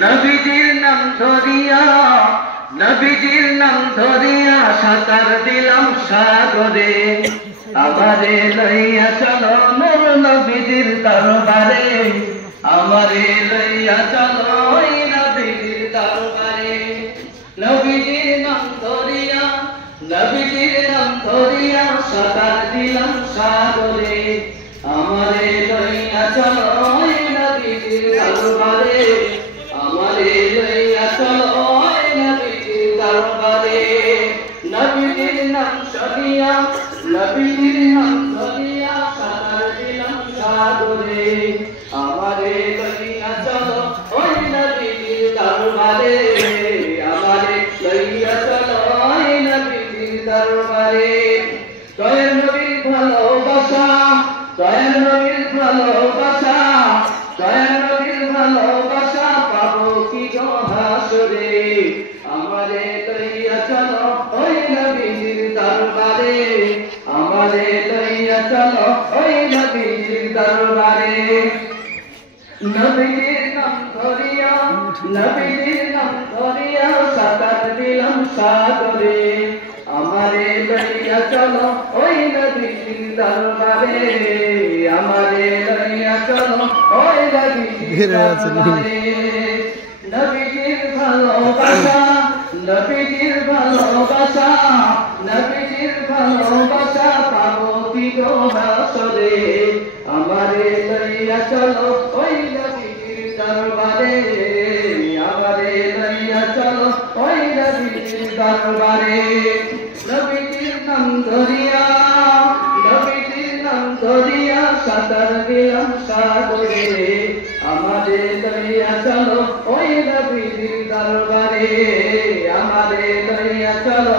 নবীজির নাম ধরিয়া নবীজির নাম ধরিয়া সাঁতার দিলাম সাগরে আমারে লইয়া চলো নূর নবীজির দরবারে আমারে লইয়া চলো ওই নবীজির দরবারে নবীজির নাম ধরিয়া সাঁতার দিলাম সাগরে আমারে লইয়া চলো ওই নবীজির দরবারে আমারে লইয়া চলো ওই নবীজির দরবারে নবীজির নাম ধরিয়া সাঁতার দিলাম সাগরে আমারে লইয়া চলো ওই নবীজির দরবারে আমারে লইয়া চলো ওই নবীজির দরবারে দয়ার নবীর ভালোবাসা দয়ার নবীর ভালোবাসা পাবো কি গো হাসরে আমারে লইয়া চলো ওই নবীজির দরবারে আমারে লইয়া চলো ওই নবীজির দরবারে নবীজির নাম ধরিয়া সাঁতার দিলাম সাগরে আমারে লইয়া চলো ওই নবীজির দরবারে আমারে লইয়া চলো ওই নবীজির দরবারে নবীজির ভালোবাসা পাবো কি গো হাসরে আমারে লইয়া চলো ওই নবীজির দরবারে আমারে লইয়া চলো ওই নবীজির দরবারে নবীজির নাম ধরিয়া সাঁতার দিলাম সাগরে আমারে লইয়া চলো ওই নবীজির দরবারে আমারে লইয়া চলো